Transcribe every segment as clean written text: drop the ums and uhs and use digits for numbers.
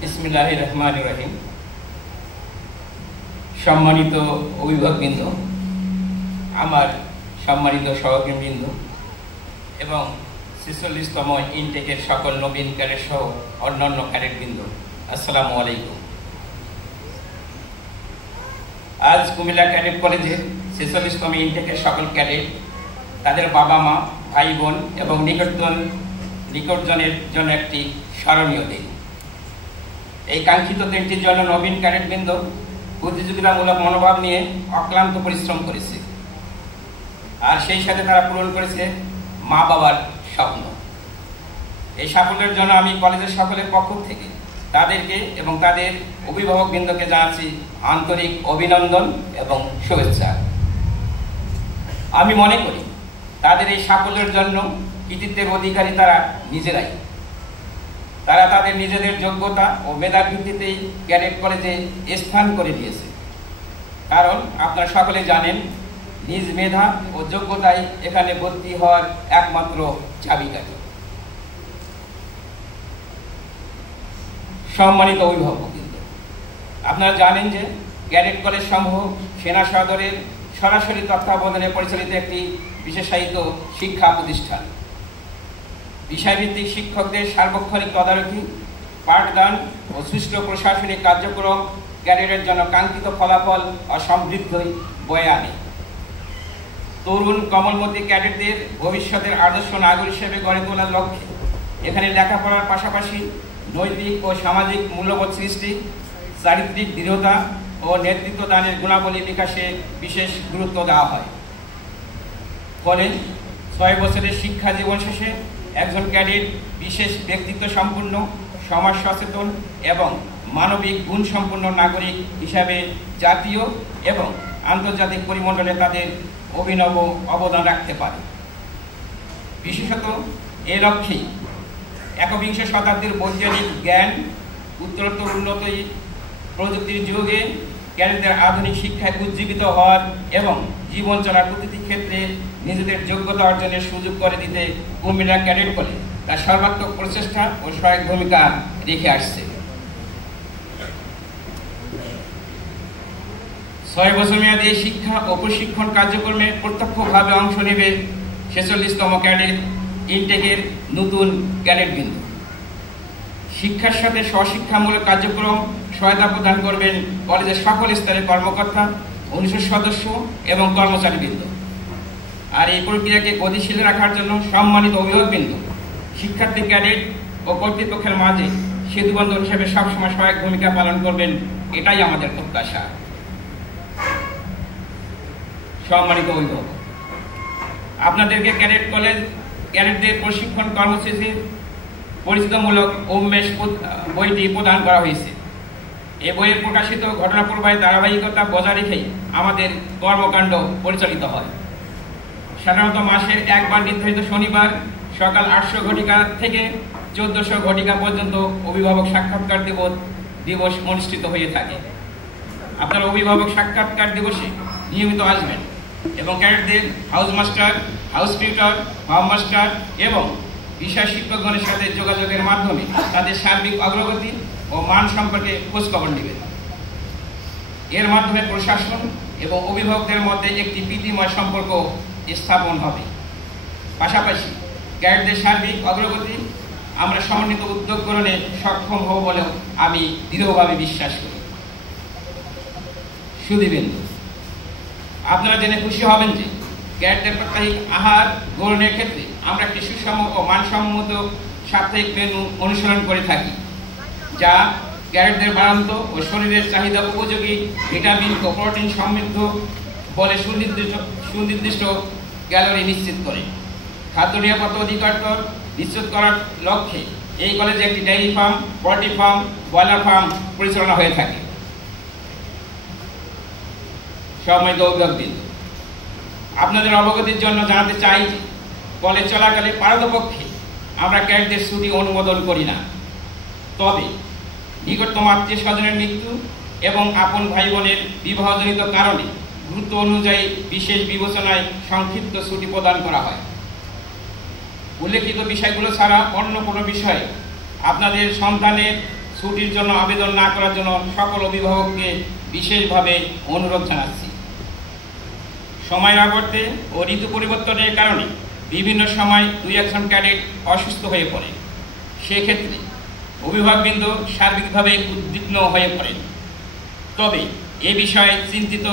বিসমিল্লাহির রহমানির রহিম। সম্মানিত অভিভাবকবৃন্দ, আমার সম্মানিত সহকর্মীবৃন্দ এবং ৪৬তম ইনটেকের সকল নবীন ক্যাডেট সহ অন্যান্য ক্যাডেটবৃন্দ, আসসালামু আলাইকুম। আজ কুমিল্লা ক্যাডেট কলেজের ৪৬তম ইনটেকের সকল ক্যাডেট, তাদের বাবা মা, ভাই বোন এবং নিকটজনের জন্য একটি স্মরণীয় দিন। এই কাঙ্ক্ষিত দিনটির জন্য নবীন ক্যাডেটবৃন্দ প্রতিযোগিতামূলক মনোভাব নিয়ে অক্লান্ত পরিশ্রম করেছে, আর সেই সাথে তারা পূরণ করেছে মা বাবার স্বপ্ন। এই সাফল্যের জন্য আমি কলেজের সকলের পক্ষ থেকে তাদেরকে এবং তাদের অভিভাবকবৃন্দকে জানাচ্ছি আন্তরিক অভিনন্দন এবং শুভেচ্ছা। আমি মনে করি তাদের এই সাফল্যের জন্য কৃতিত্বের অধিকারী তারা নিজেরাই। তারা তাদের নিজেদের যোগ্যতা ও মেধার ভিত্তিতেই ক্যাডেট কলেজে স্থান করে দিয়েছে। কারণ আপনারা সকলে জানেন, নিজ মেধা ও যোগ্যতাই এখানে ভর্তি হওয়ার একমাত্র চাবিকাঠি। সম্মানিত অভিভাবকবৃন্দ, আপনারা জানেন যে ক্যাডেট কলেজ সমূহ সেনা সদরের সরাসরি তত্ত্বাবধানে পরিচালিত একটি বিশেষায়িত শিক্ষা প্রতিষ্ঠান। বিষয়ভিত্তিক শিক্ষকদের সার্বক্ষণিক তদারকি, পাঠদান ও সুষ্ঠু প্রশাসনিক কার্যক্রম ক্যাডেটের জন্য কাঙ্ক্ষিত ফলাফল ও সমৃদ্ধই বয়ে আনে। তরুণ কমলমতি ক্যাডেটদের ভবিষ্যতের আদর্শ নাগরিক হিসেবে গড়ে তোলার লক্ষ্যে এখানে লেখাপড়ার পাশাপাশি নৈতিক ও সামাজিক মূল্যবোধ সৃষ্টি, চারিত্রিক দৃঢ়তা ও নেতৃত্ব দানের গুণাবলী বিকাশে বিশেষ গুরুত্ব দেওয়া হয়। ফলে ৬ বছরের শিক্ষা জীবন শেষে একজন ক্যাডেট বিশেষ ব্যক্তিত্ব সম্পন্ন, সমাজ সচেতন এবং মানবিক গুণ সম্পন্ন নাগরিক হিসাবে জাতীয় এবং আন্তর্জাতিক পরিমণ্ডলে তাদের অভিনব অবদান রাখতে পারে। বিশেষত এ লক্ষ্যেই একবিংশ শতাব্দীর বৈজ্ঞানিক জ্ঞান, উত্তরোত্তর উন্নত প্রযুক্তির যুগে ক্যাডেটদের আধুনিক শিক্ষায় উজ্জীবিত হওয়ার এবং জীবন চলার প্রতিটি ক্ষেত্রে নিজেদের যোগ্যতা অর্জনের সুযোগ করে দিতে কুমিল্লা ক্যাডেট কলেজ তার সর্বাত্মক প্রচেষ্টা ও সহায়ক ভূমিকা রেখে আসছে। ৬ বছর মেয়াদী শিক্ষা ও প্রশিক্ষণ কার্যক্রমে প্রত্যক্ষভাবে অংশ নেবে ৪৬তম ক্যাডেট ইনটেকের নতুন ক্যাডেটবৃন্দ। শিক্ষার সাথে স্বশিক্ষামূলক কার্যক্রম সহায়তা প্রদান করবেন কলেজের সকল স্তরের কর্মকর্তা, অনুষদ সদস্য এবং কর্মচারীবৃন্দ। আর এই প্রক্রিয়াকে গতিশীল রাখার জন্য সম্মানিত অভিভাবকবৃন্দ, শিক্ষার্থী, ক্যাডেট ও কর্তৃপক্ষের মাঝে সেতুবন্ধন হিসেবে সবসময় সহায়ক ভূমিকা পালন করবেন, এটাই আমাদের প্রত্যাশা। সম্মানিত অভিভাবক, আপনাদেরকে ক্যাডেট কলেজ ক্যাডেটদের প্রশিক্ষণ কর্মসূচি পরিচিতিমূলক উন্মেষ বইটি প্রদান করা হয়েছে। এই বইয়ে প্রকাশিত ঘটনা প্রবাহের ধারাবাহিকতা বজায় রেখেই আমাদের কর্মকাণ্ড পরিচালিত হয়। সাধারণত মাসের একবার নির্ধারিত শনিবার সকাল ৮০০ ঘটিকা থেকে ১৪০০ ঘটিকা পর্যন্ত অভিভাবক সাক্ষাৎকার দিবস অনুষ্ঠিত হয়ে থাকে। আপনারা অভিভাবক সাক্ষাৎকার দিবসে নিয়মিত আসবেন এবং ক্যাডেটদের house master, house tutor, home master এবং বিষয় শিক্ষকগণের সাথে যোগাযোগের মাধ্যমে তাদের সার্বিক অগ্রগতি ও মান সম্পর্কে খোঁজখবর নেবেন। এর মাধ্যমে প্রশাসন এবং অভিভাবকদের মধ্যে একটি প্রীতিময় সম্পর্ক স্থাপন হবে। পাশাপাশি ক্যাডেটদের সার্বিক অগ্রগতি আমরা সমন্বিত উদ্যোগ গ্রহণে সক্ষম হব বলেও আমি দৃঢ়ভাবে বিশ্বাস করি। সুধীবৃন্দ, আপনারা জেনে খুশি হবেন যে ক্যাডেটদের প্রাত্যহিক আহার গ্রহণের ক্ষেত্রে আমরা একটি সুষম ও মানসম্মত সাপ্তাহিক মেনু অনুসরণ করে থাকি, যা ক্যাডেটদের বাড়ন্ত ও শরীরের চাহিদা উপযোগী ভিটামিন ও প্রোটিন সমৃদ্ধ বলে সুনির্দিষ্ট ক্যালোরি নিশ্চিত করে। খাদ্য নিরাপত্তা অধিদপ্তর নিশ্চিত করার লক্ষ্যে এই কলেজে একটি dairy farm, poultry farm, broiler farm পরিচালনা হয়ে থাকে। সম্মানিত অভিভাবকবৃন্দ, আপনাদের অবগতির জন্য জানাতে চাই যে কলেজ চলাকালে পারতপক্ষে আমরা ক্যাডেটদের ছুটি অনুমোদন করি না। তবে নিকটতম আত্মীয় স্বজনের মৃত্যু এবং আপন ভাই বোনের বিবাহজনিত কারণে গুরুত্ব অনুযায়ী বিশেষ বিবেচনায় সংক্ষিপ্ত ছুটি প্রদান করা হয়। উল্লেখিত বিষয়গুলো ছাড়া অন্য কোনো বিষয়ে আপনাদের সন্তানের ছুটির জন্য আবেদন না করার জন্য সকল অভিভাবককে বিশেষভাবে অনুরোধ জানাচ্ছি। সময় আবর্তে ও ঋতু পরিবর্তনের কারণে বিভিন্ন সময় দুই একজন ক্যাডেট অসুস্থ হয়ে পড়ে। সেক্ষেত্রে অভিভাবকবৃন্দ সার্বিকভাবে উদ্বিগ্ন হয়ে পড়েন। তবে এ বিষয়ে চিন্তিত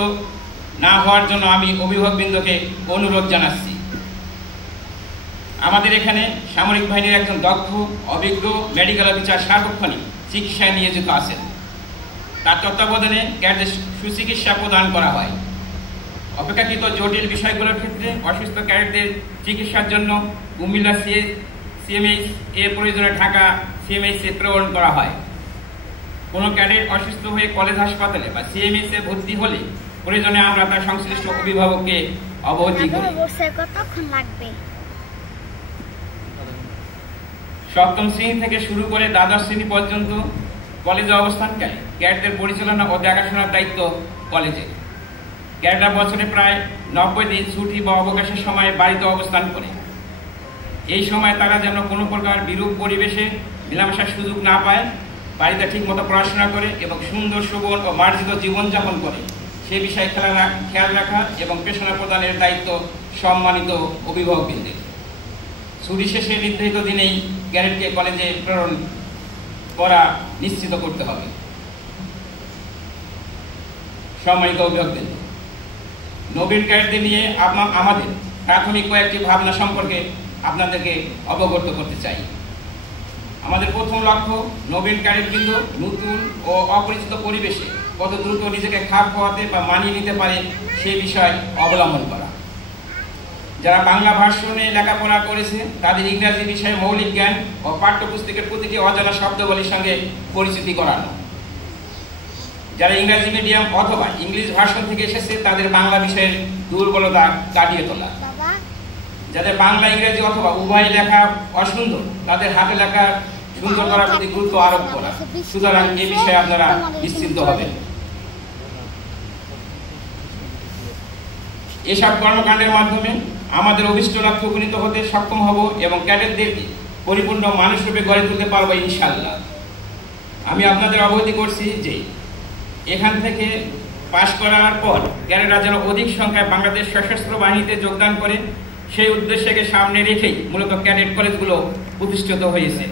না হওয়ার জন্য আমি অভিভাবকবৃন্দকে অনুরোধ জানাচ্ছি। আমাদের এখানে সামরিক বাহিনীর একজন দক্ষ অভিজ্ঞ মেডিকেল অফিসার সার্বক্ষণিক চিকিৎসায় নিয়োজিত আছেন। তার তত্ত্বাবধানে ক্যাডেটদের সুচিকিৎসা প্রদান করা হয়। অপেক্ষাকৃত জটিল বিষয়গুলোর ক্ষেত্রে অসুস্থ ক্যাডেটদের চিকিৎসার জন্য কুমিল্লা সিএমএইচ এর প্রয়োজনে ঢাকা সিএমএইচ এ প্রেরণ করা হয়। কোনো ক্যাডেট অসুস্থ হয়ে কলেজ হাসপাতালে বা সিএমএইচ এ ভর্তি হলে প্রয়োজনে আমরা তার সংশ্লিষ্ট অভিভাবককে অবহিত করি। সপ্তম শ্রেণী থেকে শুরু করে দ্বাদশ শ্রেণী পর্যন্ত কলেজে অবস্থানকালে ক্যাডেটদের পরিচালনা ও দেখাশোনার দায়িত্ব কলেজের। ক্যাডেটরা বছরে প্রায় 90 দিন ছুটি বা অবকাশের সময় বাড়িতে অবস্থান করে। এই সময় তারা যেন কোনো প্রকার বিরূপ পরিবেশে মেলামেশার সুযোগ না পায়, বাড়িতে ঠিকমতো পড়াশোনা করে এবং সুন্দর সুবল ও মার্জিত জীবনযাপন করে সে বিষয়ে খেয়াল রাখা এবং পেশনা প্রদানের দায়িত্ব সম্মানিত অভিভাবকবৃন্দের। ছুটি শেষে নির্ধারিত দিনেই ক্যাডেটকে কলেজে প্রেরণ করা নিশ্চিত করতে হবে। সম্মানিত অভিভাবকবৃন্দ, নবীন ক্যাডেটদের নিয়ে আমাদের প্রাথমিক কয়েকটি ভাবনা সম্পর্কে আপনাদেরকে অবগত করতে চাই। আমাদের প্রথম লক্ষ্য নবীন ক্যাডেটবৃন্দ নতুন ও অপরিচিত পরিবেশে কত দ্রুত নিজেকে খাপ খাওয়াতে বা মানিয়ে নিতে পারে সে বিষয় অবলম্বন করা। যারা বাংলা ভার্সনে লেখাপড়া করেছে তাদের ইংরাজি বিষয়ে মৌলিক জ্ঞান ও পাঠ্যপুস্তকের প্রতিটি অজানা শব্দগুলির সঙ্গে পরিচিতি করানো। যারা ইংরাজি মিডিয়াম অথবা ইংলিশ ভার্সন থেকে এসেছে তাদের বাংলা বিষয়ের দুর্বলতা কাটিয়ে তোলা। যাদের বাংলা ইংরেজি অথবা উভয় লেখা অসুন্দর তাদের হাতে লেখা সুন্দর করার প্রতি গুরুত্ব আরোপ করা। সুতরাং এ বিষয়ে আপনারা নিশ্চিন্ত হবেন। এসব কর্মকাণ্ডের মাধ্যমে আমাদের অভিষ্ট লক্ষ্যে উপনীত হতে সক্ষম হব এবং ক্যাডেটদেরকে পরিপূর্ণ মানুষরূপে গড়ে তুলতে পারবো ইনশাআল্লাহ। আমি আপনাদের অবগতি করছি যে এখান থেকে পাশ করার পর ক্যাডেটরা যেন অধিক সংখ্যায় বাংলাদেশ সশস্ত্র বাহিনীতে যোগদান করে সেই উদ্দেশ্যকে সামনে রেখেই মূলত ক্যাডেট কলেজগুলো প্রতিষ্ঠিত হয়েছে।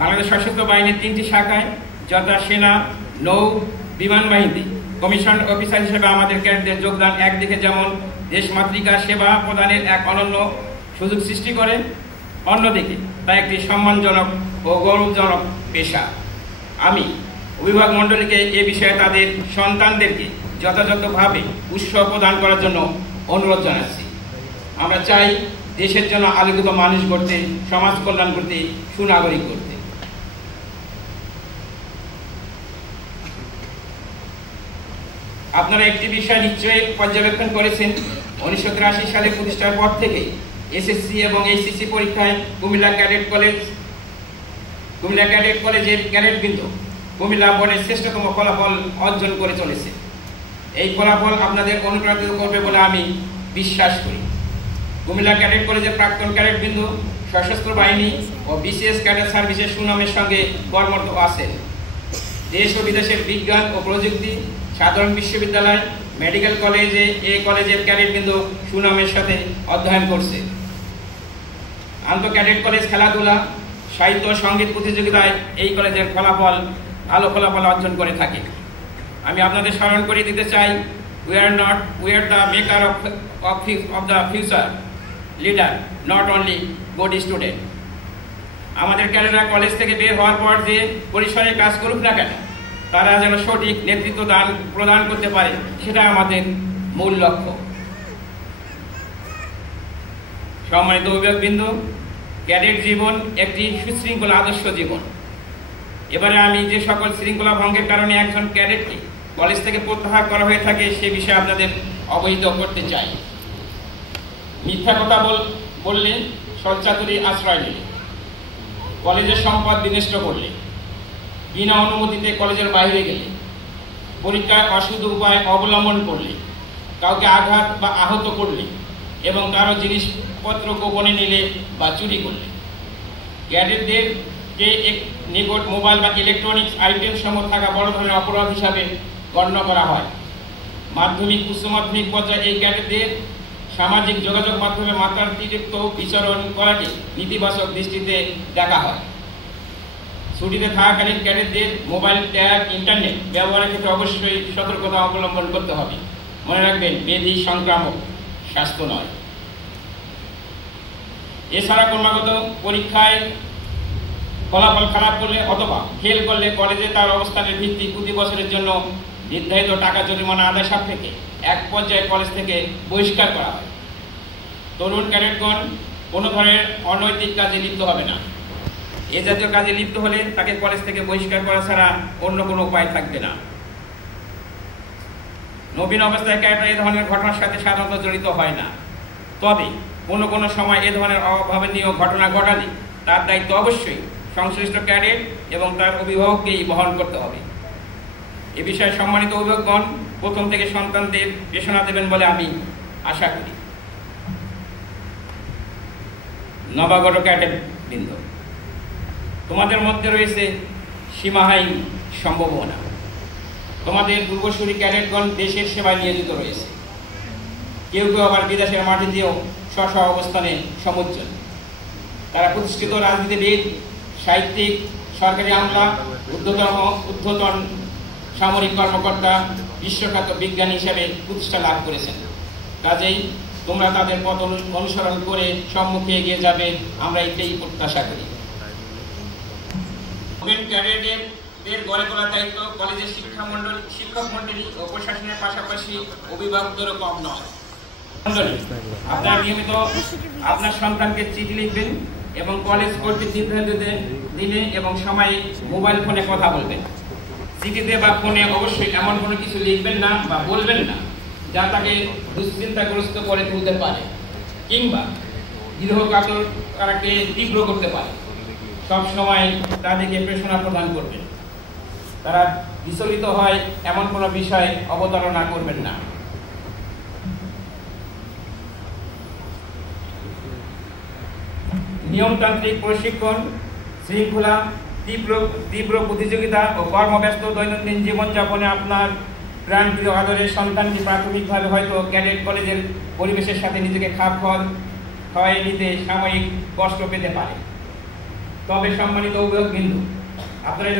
বাংলাদেশ সশস্ত্র বাহিনীর 3টি শাখায় যথা সেনা, নৌ, বিমান বাহিনী কমিশন অফিসার হিসেবে আমাদের ক্যাডেটদের যোগদান একদিকে যেমন দেশমাতৃকা সেবা প্রদানের এক অনন্য সুযোগ সৃষ্টি করে, অন্যদিকে তা একটি সম্মানজনক ও গৌরবজনক পেশা। আমি অভিভাবক মণ্ডলীকে এ বিষয়ে তাদের সন্তানদেরকে যথাযথভাবে উৎসাহ প্রদান করার জন্য অনুরোধ জানাচ্ছি। আমরা চাই দেশের জন্য আলোকিত মানুষ গড়তে, সমাজ কল্যাণ করতে, সুনাগরিক করতে। আপনারা একটি বিষয় নিশ্চয়ই পর্যবেক্ষণ করেছেন, 1983 সালে প্রতিষ্ঠার পর থেকে এসএসসি এবং এইচএসসি পরীক্ষায় কুমিল্লা ক্যাডেট কলেজের ক্যাডেটবৃন্দ কুমিল্লা বোর্ডের শ্রেষ্ঠতম ফলাফল অর্জন করে চলেছে। এই ফলাফল আপনাদের অনুপ্রাণিত করবে বলে আমি বিশ্বাস করি। কুমিল্লা ক্যাডেট কলেজের প্রাক্তন ক্যাডেটবৃন্দ সশস্ত্র বাহিনী ও বিসিএস ক্যাডেট সার্ভিসের সুনামের সঙ্গে কর্মরত আছেন। দেশ ও বিদেশের বিজ্ঞান ও প্রযুক্তি, সাধারণ বিশ্ববিদ্যালয়, মেডিকেল কলেজে এই কলেজের ক্যাডেটবৃন্দ সুনামের সাথে অধ্যয়ন করছে। আন্তঃ ক্যাডেট কলেজ খেলাধুলা, সাহিত্য ও সঙ্গীত প্রতিযোগিতায় এই কলেজের ভালো ফলাফল অর্জন করে থাকে। আমি আপনাদের স্মরণ করে দিতে চাই, we are the maker of the future leader, not only good student. আমাদের ক্যাডেটরা কলেজ থেকে বের হওয়ার পর যে পরিসরে কাজ করুক না কেন, তারা যেন সঠিক নেতৃত্ব প্রদান করতে পারে, সেটা আমাদের মূল লক্ষ্য। সম্মানিত অভিভাবকবৃন্দ, ক্যাডেট জীবন একটি সুশৃঙ্খল আদর্শ জীবন। এবারে আমি যে সকল শৃঙ্খলা ভঙ্গের কারণে একজন ক্যাডেটকে কলেজ থেকে প্রত্যাহার করা হয়ে থাকে সে বিষয়ে আপনাদের অবহিত করতে চাই। মিথ্যা কথা বললে, সচ্চাতুরী আশ্রয় নিলে, কলেজের সম্পদ বিনষ্ট করলে, বিনা অনুমতিতে কলেজের বাইরে গেলে, পরীক্ষায় অশুদ্ধ উপায় অবলম্বন করলে, কাউকে আঘাত বা আহত করলে এবং কারো জিনিসপত্র গোপনে নিলে বা চুরি করলে, ক্যাডেটদের কে নিকট মোবাইল বা ইলেকট্রনিক্স আইটেম সমূহ থাকা বড় ধরনের অপরাধ হিসাবে গণ্য করা হয়। মাধ্যমিক উচ্চ মাধ্যমিক পর্যায়ে এই ক্যাডেটদের সামাজিক যোগাযোগ মাধ্যমে মাত্রাতিরিক্ত বিচরণ করাকে নেতিবাচক দৃষ্টিতে দেখা হয়। ছুটিতে থাকাকালীন ক্যাডেটদের মোবাইল, ট্যাব, ইন্টারনেট ব্যবহারের ক্ষেত্রে অবশ্যই সতর্কতা অবলম্বন করতে হবে। মনে রাখবেন, ব্যাধি সংক্রামক, স্বাস্থ্য নয়। এছাড়া ক্রমাগত পরীক্ষায় ফলাফল খারাপ করলে অথবা ফেল করলে কলেজে তার অবস্থানের ভিত্তি প্রতি বছরের জন্য নির্ধারিত টাকা জরিমানা আদায় সাপেক্ষে এক পর্যায়ে কলেজ থেকে বহিষ্কার করা হয়। তরুণ ক্যাডেটগণ কোনো ধরনের অনৈতিক কাজে লিপ্ত হবে না। এ জাতীয় কাজে লিপ্ত হলে তাকে কলেজ থেকে বহিষ্কার করা ছাড়া অন্য কোনো উপায় থাকবে না। নবীন অবস্থায় ক্যাডেটরা এ ধরনের ঘটনার সাথে সাধারণত জড়িত হয় না, তবে কোনো কোনো সময় এ ধরনের অভাবনীয় ঘটনা ঘটালে তার দায়িত্ব অবশ্যই সংশ্লিষ্ট ক্যাডেট এবং তার অভিভাবককেই বহন করতে হবে। এ বিষয়ে সম্মানিত অভিভাবকগণ প্রথম থেকে সন্তানদের পেশনা দেবেন বলে আমি আশা করি। নবাগত ক্যাডেট বৃন্দ, তোমাদের মধ্যে রয়েছে সীমাহীন সম্ভাবনা। তোমাদের পূর্বসূরি ক্যাডেটগণ দেশের সেবায় নিয়োজিত রয়েছে। কেউ কেউ আবার বিদেশের মাটিতেও স্ব অবস্থানে সমুজ্জ্বল। তারা প্রতিষ্ঠিত রাজনীতিবিদ, সাহিত্যিক, সরকারি আমলা, ঊর্ধ্বতন সামরিক কর্মকর্তা, বিশ্বখ্যাত বিজ্ঞানী হিসেবে প্রতিষ্ঠা লাভ করেছেন। কাজেই তোমরা তাদের পথ অনুসরণ করে সম্মুখে এগিয়ে যাবে, আমরা এটাই প্রত্যাশা করি। ক্যাডেটদের গড়ে তোলার দায়িত্ব কলেজের শিক্ষক মন্ডলী ও প্রশাসনের পাশাপাশি অভিভাবকদেরও কম নয়। আপনারা নিয়মিত আপনার সন্তানকে চিঠি লিখবেন এবং কলেজ কর্তৃক নির্ধারিত দিনে এবং সময়ে মোবাইল ফোনে কথা বলবেন। চিঠিতে বা ফোনে অবশ্যই এমন কোনো কিছু লিখবেন না বা বলবেন না যা তাকে দুশ্চিন্তাগ্রস্ত করে তুলতে পারে কিংবা বিরহ কাতরকে তীব্র করতে পারে। সবসময় তাদেরকে প্রেরণা প্রদান করবেন। তারা বিচলিত হয় এমন কোনো বিষয় অবতারণা করবেন না। নিয়মতান্ত্রিক প্রশিক্ষণ, শৃঙ্খলা, তীব্র প্রতিযোগিতা ও কর্মব্যস্ত দৈনন্দিন জীবনযাপনে আপনার প্রাণপ্রিয় আদরের সন্তানটি প্রাথমিকভাবে হয়তো ক্যাডেট কলেজের পরিবেশের সাথে নিজেকে খাপ খাওয়াই নিতে সাময়িক কষ্ট পেতে পারে। তবে সম্মানিত অভিভাবকবৃন্দ, আপনারা